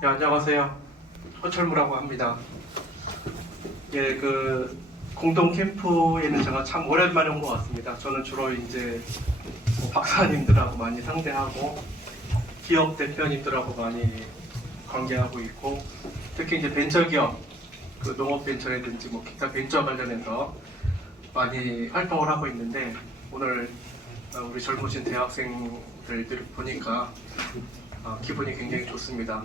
네, 안녕하세요. 허철무라고 합니다. 예, 공동 캠프에는 제가 참 오랜만에 온 것 같습니다. 저는 주로 이제 뭐 박사님들하고 많이 상대하고 기업 대표님들하고 많이 관계하고 있고, 특히 이제 벤처기업, 농업 벤처라든지 뭐 기타 벤처 관련해서 많이 활동을 하고 있는데, 오늘 우리 젊으신 대학생들 보니까 기분이 굉장히 좋습니다.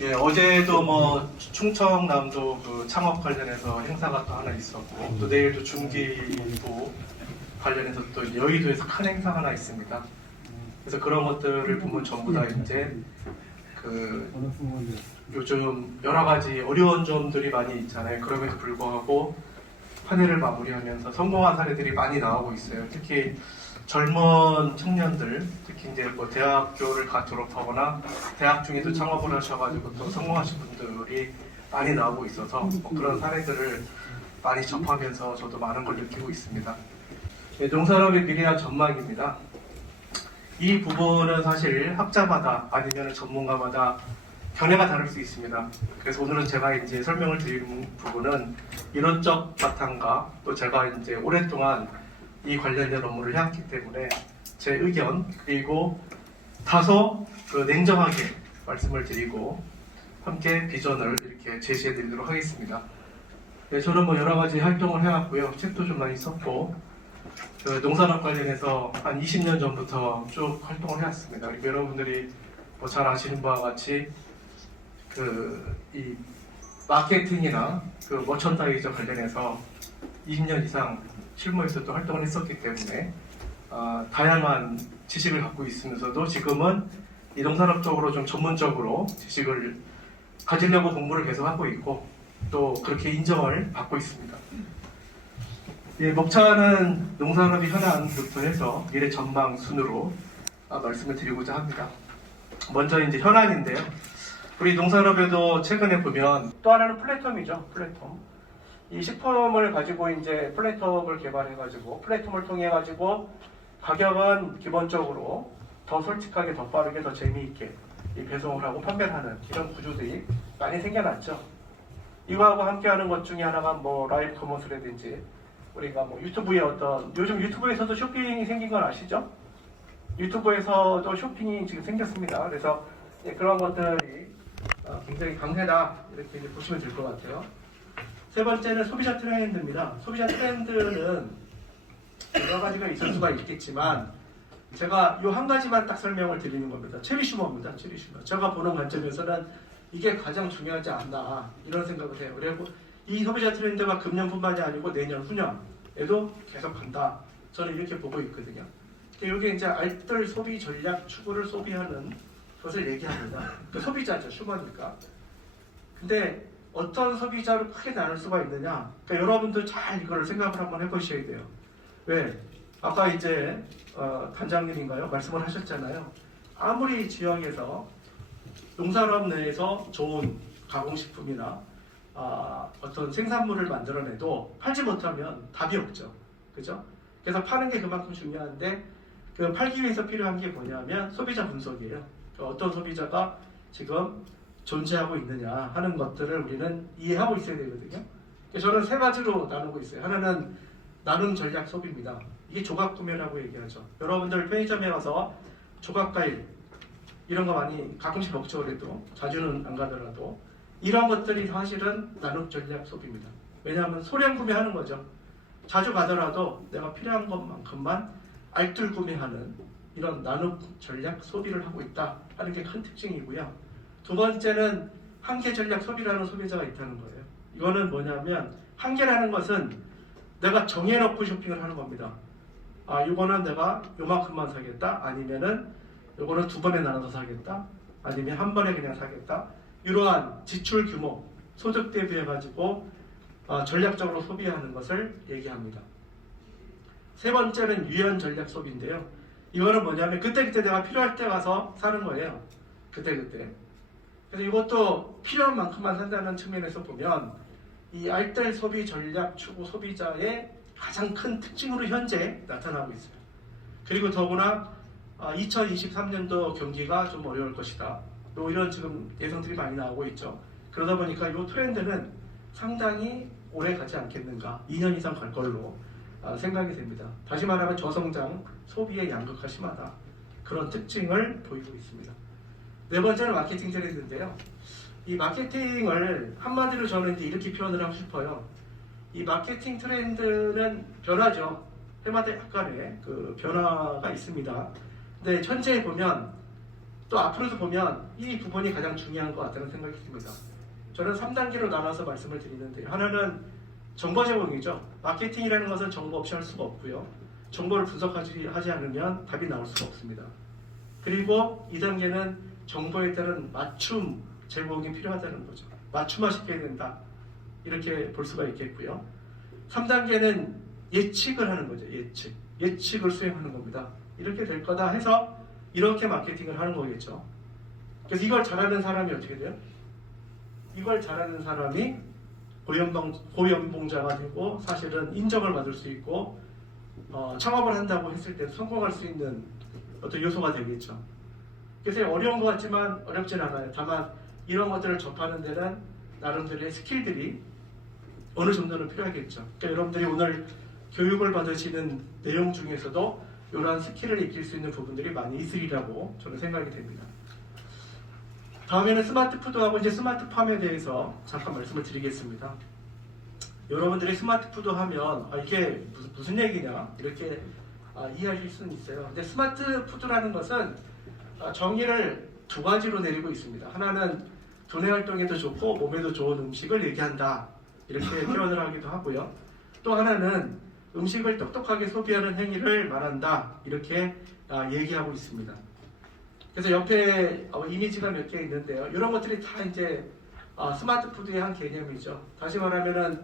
예, 어제도 뭐 충청남도 창업 관련해서 행사가 또 하나 있었고, 또 내일도 중기부 관련해서 또 여의도에서 큰 행사가 하나 있습니다. 그래서 그런 것들을 보면 전부 다 이제 요즘 여러 가지 어려운 점들이 많이 있잖아요. 그럼에도 불구하고 한 해를 마무리하면서 성공한 사례들이 많이 나오고 있어요. 특히 젊은 청년들, 특히 이제 뭐 대학교를 갓 졸업하거나 대학 중에도 창업을 하셔가지고 또 성공하신 분들이 많이 나오고 있어서 뭐 그런 사례들을 많이 접하면서 저도 많은 걸 느끼고 있습니다. 네, 농산업의 미래와 전망입니다. 이 부분은 사실 학자마다 아니면 전문가마다 견해가 다를 수 있습니다. 그래서 오늘은 제가 이제 설명을 드리는 부분은 이론적 바탕과 또 제가 이제 오랫동안 이 관련된 업무를 해왔기 때문에 제 의견 그리고 다소 냉정하게 말씀을 드리고 함께 비전을 이렇게 제시해 드리도록 하겠습니다. 네, 저는 뭐 여러 가지 활동을 해왔고요. 책도 좀 많이 썼고 농산업 관련해서 한 20년 전부터 쭉 활동을 해왔습니다. 그리고 여러분들이 뭐 잘 아시는 바와 같이 이 마케팅이나 머천다이저 관련해서 20년 이상 실무에서 또 활동을 했었기 때문에 다양한 지식을 갖고 있으면서도 지금은 이 농산업 쪽으로 좀 전문적으로 지식을 가지려고 공부를 계속 하고 있고 또 그렇게 인정을 받고 있습니다. 예, 먹차는 농산업의 현안부터 해서 미래 전망 순으로 말씀을 드리고자 합니다. 먼저 이제 현안인데요. 우리 농산업에도 최근에 보면 또 하나는 플랫폼이죠. 플랫폼. 이 식품을 가지고 이제 플랫폼을 개발해가지고 플랫폼을 통해가지고 가격은 기본적으로 더 솔직하게, 더 빠르게, 더 재미있게 이 배송을 하고 판매를 하는 이런 구조들이 많이 생겨났죠. 이거하고 함께하는 것 중에 하나가 뭐 라이브 커머스라든지 우리가 뭐 유튜브에 요즘 유튜브에서도 쇼핑이 생긴 건 아시죠? 유튜브에서도 쇼핑이 지금 생겼습니다. 그래서 그런 것들이 굉장히 강세다 이렇게 이제 보시면 될 것 같아요. 세 번째는 소비자 트렌드입니다. 소비자 트렌드는 여러 가지가 있을 수가 있겠지만 제가 이 한 가지만 딱 설명을 드리는 겁니다. 체리슈머입니다. 체리슈머. 제가 보는 관점에서는 이게 가장 중요하지 않나 이런 생각을 해요. 그리고 이 소비자 트렌드가 금년뿐만이 아니고 내년, 후년에도 계속 간다. 저는 이렇게 보고 있거든요. 이게 이제 알뜰 소비 전략 추구를 소비하는 것을 얘기합니다. 소비자죠, 슈머니까. 근데 어떤 소비자로 크게 나눌 수가 있느냐? 여러분도 잘 이걸 생각을 한번 해보셔야 돼요. 왜? 아까 이제 단장님인가요? 말씀을 하셨잖아요. 아무리 지역에서 농산업 내에서 좋은 가공식품이나 어떤 생산물을 만들어내도 팔지 못하면 답이 없죠. 그죠? 그래서 파는 게 그만큼 중요한데 팔기 위해서 필요한 게 뭐냐면 소비자 분석이에요. 어떤 소비자가 지금 존재하고 있느냐 하는 것들을 우리는 이해하고 있어야 되거든요. 저는 세 가지로 나누고 있어요. 하나는 나눔 전략 소비입니다. 이게 조각 구매라고 얘기하죠. 여러분들 편의점에 가서 조각과일 이런 거 많이 가끔씩 먹죠. 그래도 자주는 안 가더라도 이런 것들이 사실은 나눔 전략 소비입니다. 왜냐하면 소량 구매하는 거죠. 자주 가더라도 내가 필요한 것만큼만 알뜰 구매하는 이런 나눔 전략 소비를 하고 있다 하는 게 큰 특징이고요. 두 번째는 한계 전략 소비라는 소비자가 있다는 거예요. 이거는 뭐냐면 한계라는 것은 내가 정해놓고 쇼핑을 하는 겁니다. 이거는 내가 요만큼만 사겠다, 아니면은 요거는 두 번에 나눠서 사겠다, 아니면 한 번에 그냥 사겠다. 이러한 지출 규모, 소득 대비해가지고 전략적으로 소비하는 것을 얘기합니다. 세 번째는 유연 전략 소비인데요. 이거는 뭐냐면 그때그때 내가 필요할 때 가서 사는 거예요. 그때그때. 그래서 이것도 필요한 만큼만 산다는 측면에서 보면 이 알뜰 소비 전략 추구 소비자의 가장 큰 특징으로 현재 나타나고 있습니다. 그리고 더구나 2023년도 경기가 좀 어려울 것이다. 뭐 이런 지금 예상들이 많이 나오고 있죠. 그러다 보니까 이 트렌드는 상당히 오래 가지 않겠는가, 2년 이상 갈 걸로 생각이 됩니다. 다시 말하면 저성장, 소비의 양극화 심하다, 그런 특징을 보이고 있습니다. 네 번째는 마케팅 트렌드인데요. 이 마케팅을 한마디로 저는 이제 이렇게 표현을 하고 싶어요. 이 마케팅 트렌드는 변화죠. 해마다 약간의 그 변화가 있습니다. 근데 현재 보면, 또 앞으로도 보면 이 부분이 가장 중요한 것 같다는 생각이 듭니다. 저는 3단계로 나눠서 말씀을 드리는데요. 하나는 정보 제공이죠. 마케팅이라는 것은 정보 없이 할 수가 없고요. 정보를 분석하지 않으면 답이 나올 수가 없습니다. 그리고 2단계는 정보에 따른 맞춤 제공이 필요하다는 거죠. 맞춤화 시켜야 된다, 이렇게 볼 수가 있겠고요. 3단계는 예측을 하는 거죠. 예측을 수행하는 겁니다. 이렇게 될 거다 해서 이렇게 마케팅을 하는 거겠죠. 그래서 이걸 잘하는 사람이 어떻게 돼요? 이걸 잘하는 사람이 고연봉자가 되고, 사실은 인정을 받을 수 있고, 창업을 한다고 했을 때 성공할 수 있는 어떤 요소가 되겠죠. 그래서 어려운 것 같지만 어렵진 않아요. 다만 이런 것들을 접하는 데는 나름대로의 스킬들이 어느 정도는 필요하겠죠. 그러니까 여러분들이 오늘 교육을 받으시는 내용 중에서도 이러한 스킬을 익힐 수 있는 부분들이 많이 있으리라고 저는 생각이 됩니다. 다음에는 스마트푸드하고 이제 스마트팜에 대해서 잠깐 말씀을 드리겠습니다. 여러분들이 스마트푸드 하면 이게 무슨 얘기냐, 이렇게 이해하실 수는 있어요. 근데 스마트푸드라는 것은 정의를 두 가지로 내리고 있습니다. 하나는 두뇌 활동에도 좋고 몸에도 좋은 음식을 얘기한다, 이렇게 표현을 하기도 하고요. 또 하나는 음식을 똑똑하게 소비하는 행위를 말한다, 이렇게 얘기하고 있습니다. 그래서 옆에 이미지가 몇 개 있는데요. 이런 것들이 다 이제 스마트푸드의 한 개념이죠. 다시 말하면은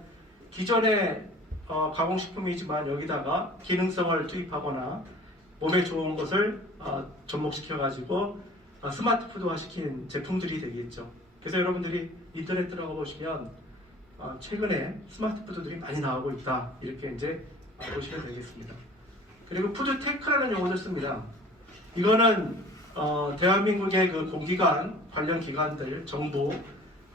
기존의 가공식품이지만 여기다가 기능성을 투입하거나 몸에 좋은 것을 접목시켜가지고 스마트푸드화 시킨 제품들이 되겠죠. 그래서 여러분들이 인터넷 들어가 보시면 최근에 스마트푸드들이 많이 나오고 있다, 이렇게 이제 보시면 되겠습니다. 그리고 푸드테크라는 용어를 씁니다. 이거는 대한민국의 그 공기관 관련 기관들, 정부,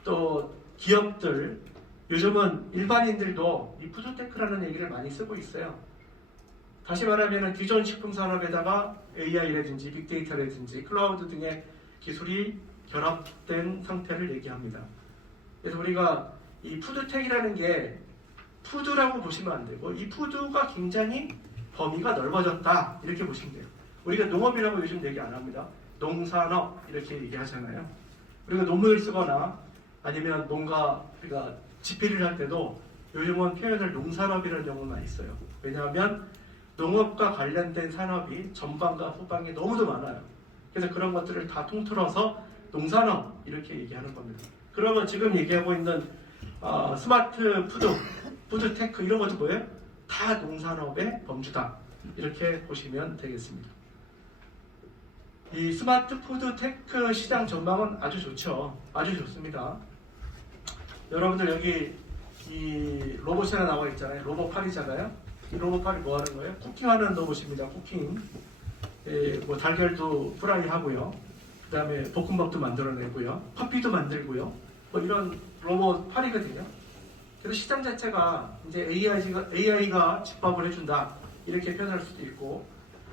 또 기업들, 요즘은 일반인들도 이 푸드테크라는 얘기를 많이 쓰고 있어요. 다시 말하면 기존 식품 산업에다가 AI라든지 빅데이터라든지 클라우드 등의 기술이 결합된 상태를 얘기합니다. 그래서 우리가 이 푸드텍이라는 게 푸드라고 보시면 안 되고, 이 푸드가 굉장히 범위가 넓어졌다, 이렇게 보시면 돼요. 우리가 농업이라고 요즘 얘기 안 합니다. 농산업 이렇게 얘기하잖아요. 우리가 논문을 쓰거나 아니면 뭔가 우리가 집필을 할 때도 요즘은 표현을 농산업이라는 용어가 많이 있어요. 왜냐하면 농업과 관련된 산업이 전방과 후방에 너무도 많아요. 그래서 그런 것들을 다 통틀어서 농산업 이렇게 얘기하는 겁니다. 그러면 지금 얘기하고 있는 스마트 푸드, 푸드테크 이런 것도 뭐예요? 다 농산업의 범주다, 이렇게 보시면 되겠습니다. 이 스마트 푸드테크 시장 전망은 아주 좋죠. 아주 좋습니다. 여러분들 여기 이 로봇이 하나 나와 있잖아요. 로봇팔이잖아요. 이 로봇팔이 뭐 하는 거예요? 쿠킹하는 로봇입니다. 쿠킹. 뭐 달걀도 프라이 하고요. 그 다음에 볶음밥도 만들어내고요. 커피도 만들고요. 뭐 이런 로봇팔이거든요. 그래서 시장 자체가 이제 AI가 집밥을 해준다, 이렇게 표현할 수도 있고,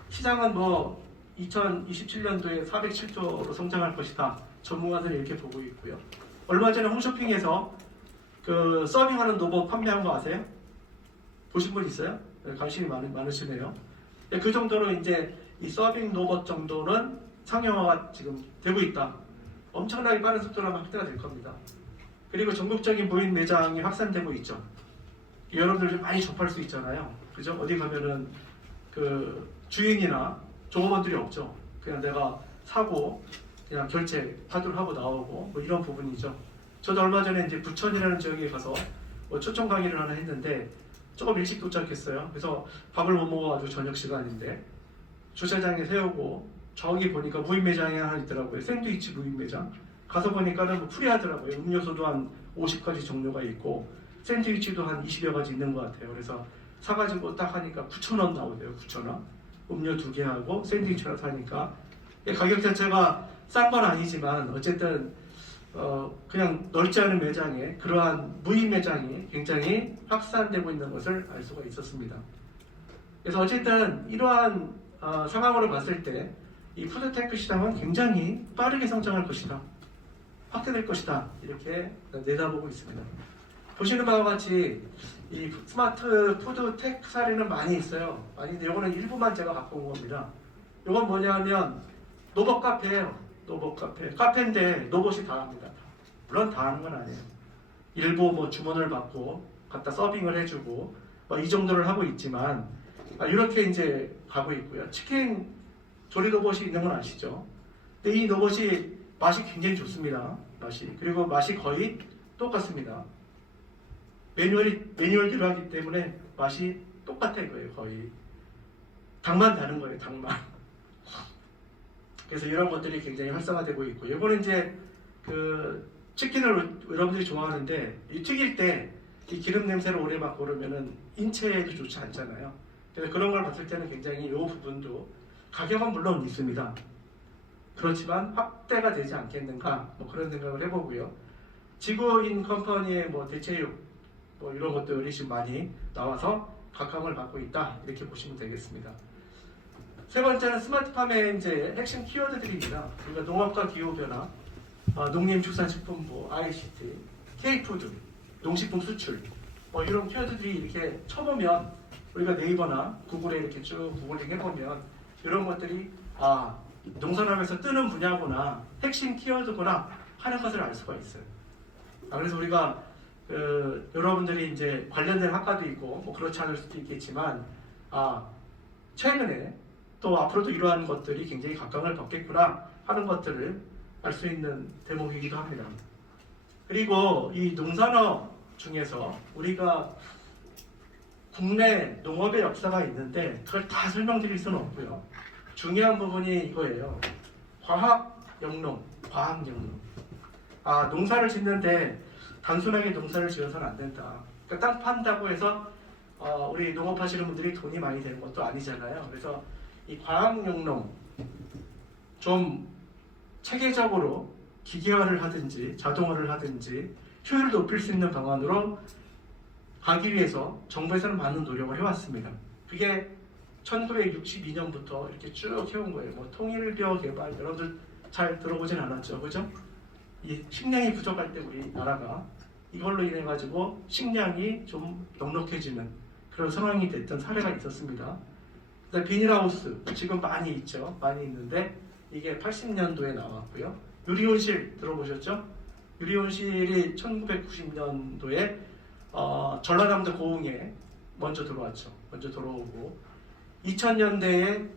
시장은 뭐 2027년도에 407조로 성장할 것이다, 전문가들은 이렇게 보고 있고요. 얼마 전에 홈쇼핑에서 그 서빙하는 로봇 판매한 거 아세요? 보신 분 있어요? 네, 관심이 많으시네요. 네, 그 정도로 이제 이 서빙 로봇 정도는 상용화가 지금 되고 있다. 엄청나게 빠른 속도로 확대가 될 겁니다. 그리고 전국적인 무인 매장이 확산되고 있죠. 여러분들 좀 많이 접할 수 있잖아요. 그죠? 어디 가면은 그 주인이나 종업원들이 없죠. 그냥 내가 사고 그냥 결제 카드를 하고 나오고 뭐 이런 부분이죠. 저도 얼마 전에 이제 부천이라는 지역에 가서 뭐 초청 강의를 하나 했는데 조금 일찍 도착했어요. 그래서 밥을 못 먹어가지고 저녁 시간인데 주차장에 세우고 저기 보니까 무인 매장이 하나 있더라고요. 샌드위치 무인 매장. 가서 보니까는 뭐 프리하더라고요. 음료수도 한 50가지 종류가 있고 샌드위치도 한 20여 가지 있는 것 같아요. 그래서 사가지고 딱 하니까 9,000원 나오대요. 9,000원. 음료 2개 하고 샌드위치 하나 사니까 가격 자체가 싼 건 아니지만 어쨌든 그냥 넓지 않은 매장에 그러한 무인 매장이 굉장히 확산되고 있는 것을 알 수가 있었습니다. 그래서 어쨌든 이러한 상황으로 봤을 때 이 푸드테크 시장은 굉장히 빠르게 성장할 것이다, 확대될 것이다, 이렇게 내다보고 있습니다. 보시는 바와 같이 이 스마트 푸드테크 사례는 많이 있어요. 아닌데 이거는 일부만 제가 갖고 온 겁니다. 이건 뭐냐면 노봇 카페예요. 노봇 카페. 카페인데 노봇이 다 합니다. 물론 다 하는 건 아니에요. 일부 뭐 주문을 받고 갖다 서빙을 해주고 뭐 이 정도를 하고 있지만 이렇게 이제 가고 있고요. 치킨 조리 로봇이 있는 건 아시죠? 근데 이 로봇이 맛이 굉장히 좋습니다. 그리고 맛이 거의 똑같습니다. 매뉴얼대로 하기 때문에 맛이 똑같아 이거예요. 거의 당만 다른 거예요. 당만. 그래서 이런 것들이 굉장히 활성화되고 있고, 이거는 이제 그 치킨을 여러분들이 좋아하는데 이 튀길 때 이 기름 냄새를 오래 맡고 그러면은 인체에도 좋지 않잖아요. 그래서 그런 걸 봤을 때는 굉장히 이 부분도 가격은 물론 있습니다. 그렇지만 확대가 되지 않겠는가, 뭐 그런 생각을 해보고요. 지구인 컴퍼니의 뭐 대체육 뭐 이런 것들이 지금 많이 나와서 각광을 받고 있다, 이렇게 보시면 되겠습니다. 세 번째는 스마트팜의 이제 핵심 키워드들입니다. 우리가 농업과 기후변화, 농림축산식품부, ICT, K푸드, 농식품 수출, 이런 키워드들이 이렇게 쳐보면 우리가 네이버나 구글에 이렇게 쭉 구글링 해보면 이런 것들이 농산업에서 뜨는 분야구나, 핵심 키워드구나 하는 것을 알 수가 있어요. 그래서 우리가 여러분들이 이제 관련된 학과도 있고 뭐 그렇지 않을 수도 있겠지만 최근에 또 앞으로도 이러한 것들이 굉장히 각광을 받겠구나 하는 것들을 알 수 있는 대목이기도 합니다. 그리고 이 농산업 중에서 우리가 국내 농업의 역사가 있는데 그걸 다 설명드릴 수는 없고요. 중요한 부분이 이거예요. 과학영농. 농사를 짓는데 단순하게 농사를 지어서는 안 된다. 그러니까 땅 판다고 해서 우리 농업하시는 분들이 돈이 많이 되는 것도 아니잖아요. 그래서 이 과학영농 좀 체계적으로 기계화를 하든지 자동화를 하든지 효율을 높일 수 있는 방안으로 가기 위해서 정부에서는 많은 노력을 해왔습니다. 그게 1962년부터 이렇게 쭉 해온 거예요. 뭐 통일bio 개발, 여러분들 잘 들어보진 않았죠, 그죠? 이 식량이 부족할 때 우리나라가 이걸로 인해 가지고 식량이 좀 넉넉해지는 그런 상황이 됐던 사례가 있었습니다. 그다음에 비닐하우스 지금 많이 있죠, 많이 있는데 이게 80년도에 나왔고요. 유리온실 들어보셨죠? 유리온실이 1990년도에 전라남도 고흥에 먼저 들어왔죠. 먼저 들어오고 2000년대에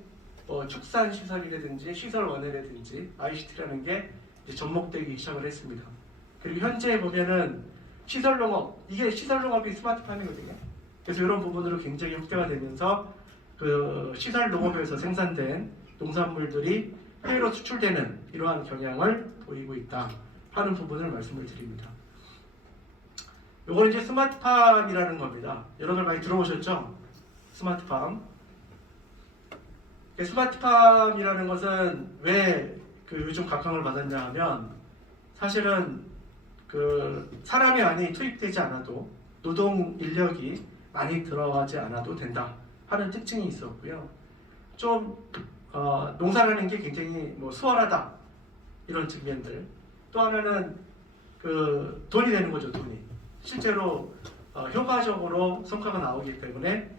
축산시설이라든지 시설원해라든지 ICT라는 게 접목되기 시작을 했습니다. 그리고 현재 보면은 시설농업, 이게 시설농업이 스마트팜이거든요. 그래서 이런 부분으로 굉장히 확대가 되면서 그 시설농업에서 생산된 농산물들이 해외로 수출되는 이러한 경향을 보이고 있다 하는 부분을 말씀을 드립니다. 이건 이제 스마트팜이라는 겁니다. 여러분들 많이 들어보셨죠? 스마트팜. 스마트팜이라는 것은 왜 요즘 각광을 받았냐 하면 사실은 사람이 많이 투입되지 않아도 노동 인력이 많이 들어가지 않아도 된다 하는 특징이 있었고요. 좀 농사라는 게 굉장히 수월하다 이런 측면들. 또 하나는 돈이 되는 거죠. 돈이 실제로 효과적으로 성과가 나오기 때문에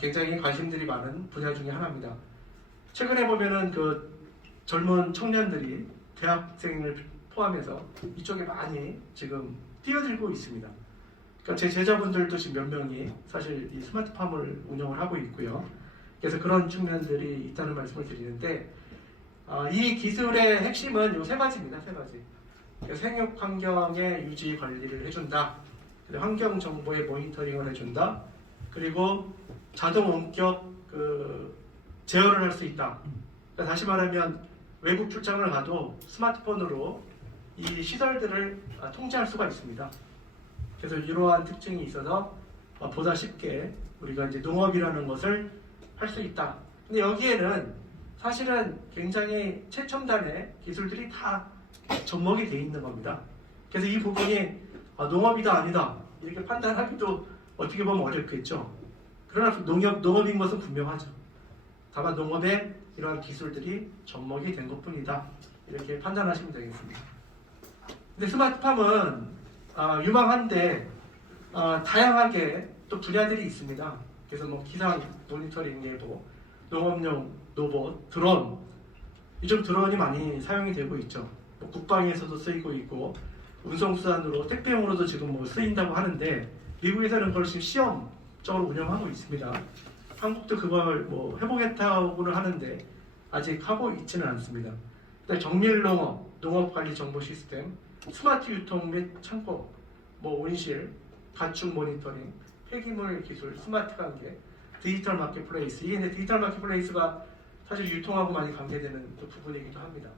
굉장히 관심들이 많은 분야 중에 하나입니다. 최근에 보면은 젊은 청년들이 대학생을 포함해서 이쪽에 많이 지금 뛰어들고 있습니다. 그러니까 제 제자분들도 지금 몇 명이 사실 이 스마트팜을 운영을 하고 있고요. 그래서 그런 측면들이 있다는 말씀을 드리는데 이 기술의 핵심은 이 세 가지입니다. 세 가지. 생육 환경의 유지 관리를 해준다. 환경 정보의 모니터링을 해준다. 그리고 자동 원격 제어를 할 수 있다. 그러니까 다시 말하면 외국 출장을 가도 스마트폰으로 이 시설들을 통제할 수가 있습니다. 그래서 이러한 특징이 있어서 보다 쉽게 우리가 이제 농업이라는 것을 할 수 있다. 근데 여기에는 사실은 굉장히 최첨단의 기술들이 다 접목이 돼 있는 겁니다. 그래서 이 부분이 농업이다 아니다 이렇게 판단하기도 어떻게 보면 어렵겠죠. 그러나 농업인 것은 분명하죠. 다만 농업에 이러한 기술들이 접목이 된 것뿐이다 이렇게 판단하시면 되겠습니다. 근데 스마트팜은 유망한데 다양하게 또 분야들이 있습니다. 그래서 뭐 기상 모니터링 예보, 농업용 로봇, 드론, 요즘 드론이 많이 사용이 되고 있죠. 뭐 국방에서도 쓰이고 있고 운송수단으로 택배용으로도 지금 뭐 쓰인다고 하는데 미국에서는 그걸 지금 시험적으로 운영하고 있습니다. 한국도 그걸 뭐 해보겠다고는 하는데 아직 하고 있지는 않습니다. 그다음에 정밀농업, 농업관리 정보 시스템, 스마트 유통 및 창고, 뭐 온실, 가축 모니터링, 폐기물 기술, 스마트 관계, 디지털 마켓플레이스. 이게 이제 디지털 마켓플레이스가 사실 유통하고 많이 관계되는 그 부분이기도 합니다.